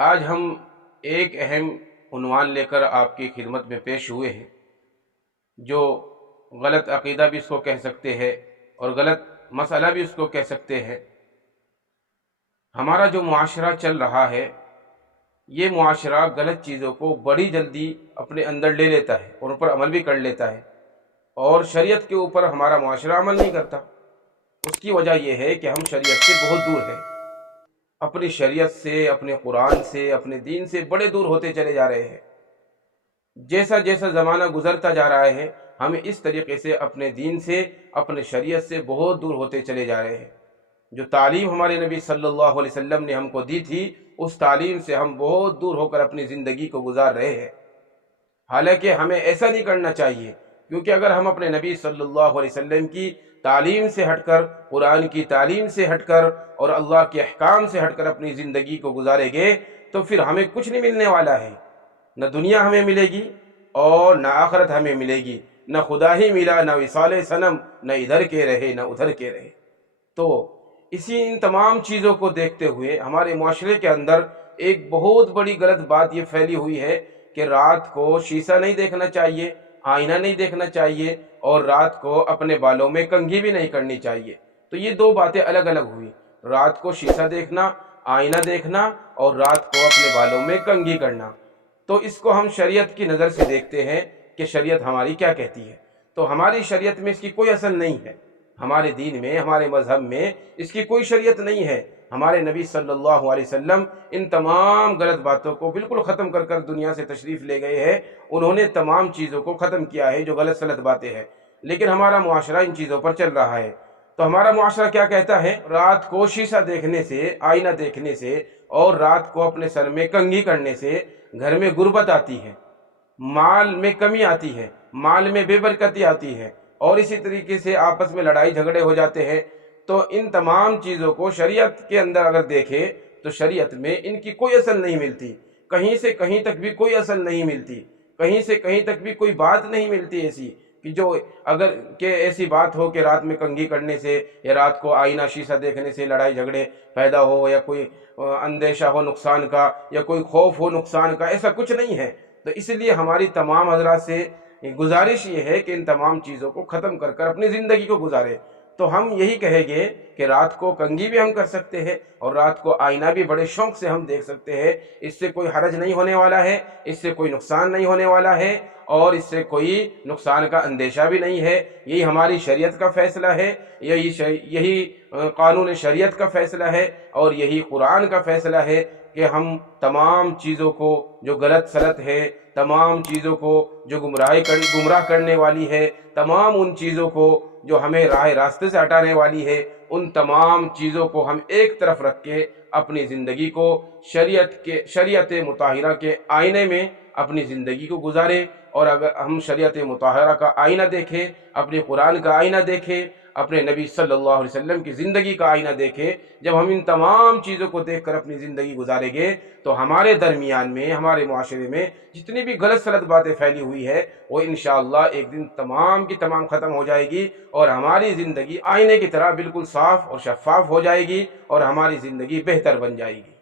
آج ہم ایک اہم عنوان لے کر آپ کی خدمت میں پیش ہوئے ہیں، جو غلط عقیدہ بھی اس کو کہہ سکتے ہیں اور غلط مسئلہ بھی اس کو کہہ سکتے ہیں۔ ہمارا جو معاشرہ چل رہا ہے، یہ معاشرہ غلط چیزوں کو بڑی جلدی اپنے اندر لے لیتا ہے اور ان پر عمل بھی کر لیتا ہے، اور شریعت کے اوپر ہمارا معاشرہ عمل نہیں کرتا۔ اس کی وجہ یہ ہے کہ ہم شریعت سے بہت دور ہیں، اپنی شریعت سے، اپنے قرآن سے، اپنے دین سے بڑے دور ہوتے چلے جا رہے ہیں۔ جیسا جیسا زمانہ گزرتا جا رہا ہے، ہم اس طریقے سے اپنے دین سے، اپنے شریعت سے بہت دور ہوتے چلے جا رہے ہیں۔ جو تعلیم ہمارے نبی صلی اللہ علیہ وسلم نے ہم کو دی تھی، اس تعلیم سے ہم بہت دور ہو کر اپنی زندگی کو گزار رہے ہیں۔ حالانکہ ہمیں ایسا نہیں کرنا چاہیے، کیونکہ اگر ہم اپنے نبی صلی اللہ علیہ وسلم کی تعلیم سے ہٹ کر، قرآن کی تعلیم سے ہٹ کر اور اللہ کے احکام سے ہٹ کر اپنی زندگی کو گزاریں گے تو پھر ہمیں کچھ نہیں ملنے والا ہے۔ نہ دنیا ہمیں ملے گی اور نہ آخرت ہمیں ملے گی، نہ خدا ہی ملا، نہ وصال صنم، نہ ادھر کے رہے نہ ادھر کے رہے۔ تو ان تمام چیزوں کو دیکھتے ہوئے ہمارے معاشرے کے اندر ایک بہت بڑی غلط بات یہ پھیلی ہوئی ہے کہ رات کو شیشہ نہیں دیکھنا چاہیے، آئینہ نہیں دیکھنا چاہیے، اور رات کو اپنے بالوں میں کنگھی بھی نہیں کرنی چاہیے۔ تو یہ دو باتیں الگ الگ ہوئی، رات کو شیشہ دیکھنا، آئینہ دیکھنا، اور رات کو اپنے بالوں میں کنگھی کرنا۔ تو اس کو ہم شریعت کی نظر سے دیکھتے ہیں کہ شریعت ہماری کیا کہتی ہے۔ تو ہماری شریعت میں اس کی کوئی اصل نہیں ہے، ہمارے دین میں، ہمارے مذہب میں اس کی کوئی شریعت نہیں ہے۔ ہمارے نبی صلی اللہ علیہ وسلم ان تمام غلط باتوں کو بالکل ختم کر کر دنیا سے تشریف لے گئے ہیں۔ انہوں نے تمام چیزوں کو ختم کیا ہے جو غلط سلط باتیں ہیں، لیکن ہمارا معاشرہ ان چیزوں پر چل رہا ہے۔ تو ہمارا معاشرہ کیا کہتا ہے؟ رات کو شیشہ دیکھنے سے، آئینہ دیکھنے سے اور رات کو اپنے سر میں کنگھی کرنے سے گھر میں غربت آتی ہے، مال میں کمی آتی ہے، مال میں بے برکتی آتی ہے، اور اسی طریقے سے آپس میں لڑائی جھگڑے ہو جاتے ہیں۔ تو ان تمام چیزوں کو شریعت کے اندر اگر دیکھیں تو شریعت میں ان کی کوئی اصل نہیں ملتی، کہیں سے کہیں تک بھی کوئی اصل نہیں ملتی، کہیں سے کہیں تک بھی کوئی بات نہیں ملتی ایسی کہ جو اگر کہ ایسی بات ہو کہ رات میں کنگھی کرنے سے یا رات کو آئینہ شیشہ دیکھنے سے لڑائی جھگڑے پیدا ہو، یا کوئی اندیشہ ہو نقصان کا، یا کوئی خوف ہو نقصان کا، ایسا کچھ نہیں ہے۔ تو اس لیے ہماری تمام حضرات سے گزارش یہ ہے کہ ان تمام چیزوں کو ختم کر کر اپنی زندگی کو گزارے۔ تو ہم یہی کہیں گے کہ رات کو کنگھی بھی ہم کر سکتے ہیں اور رات کو آئینہ بھی بڑے شوق سے ہم دیکھ سکتے ہیں، اس سے کوئی حرج نہیں ہونے والا ہے، اس سے کوئی نقصان نہیں ہونے والا ہے، اور اس سے کوئی نقصان کا اندیشہ بھی نہیں ہے۔ یہی ہماری شریعت کا فیصلہ ہے، یہی قانون شریعت کا فیصلہ ہے، اور یہی قرآن کا فیصلہ ہے کہ ہم تمام چیزوں کو جو غلط سلط ہے، تمام چیزوں کو جو گمراہ کرنے والی ہے، تمام ان چیزوں کو جو ہمیں راہ راستے سے ہٹانے والی ہے، ان تمام چیزوں کو ہم ایک طرف رکھ کے اپنی زندگی کو شریعت مطہرہ کے آئینے میں اپنی زندگی کو گزاریں۔ اور اگر ہم شریعت مطہرہ کا آئینہ دیکھیں، اپنے قرآن کا آئینہ دیکھیں، اپنے نبی صلی اللہ علیہ وسلم کی زندگی کا آئینہ دیکھیں، جب ہم ان تمام چیزوں کو دیکھ کر اپنی زندگی گزاریں گے تو ہمارے درمیان میں، ہمارے معاشرے میں جتنی بھی غلط سلط باتیں پھیلی ہوئی ہے وہ انشاءاللہ ایک دن تمام کی تمام ختم ہو جائے گی، اور ہماری زندگی آئینے کی طرح بالکل صاف اور شفاف ہو جائے گی، اور ہماری زندگی بہتر بن جائے گی۔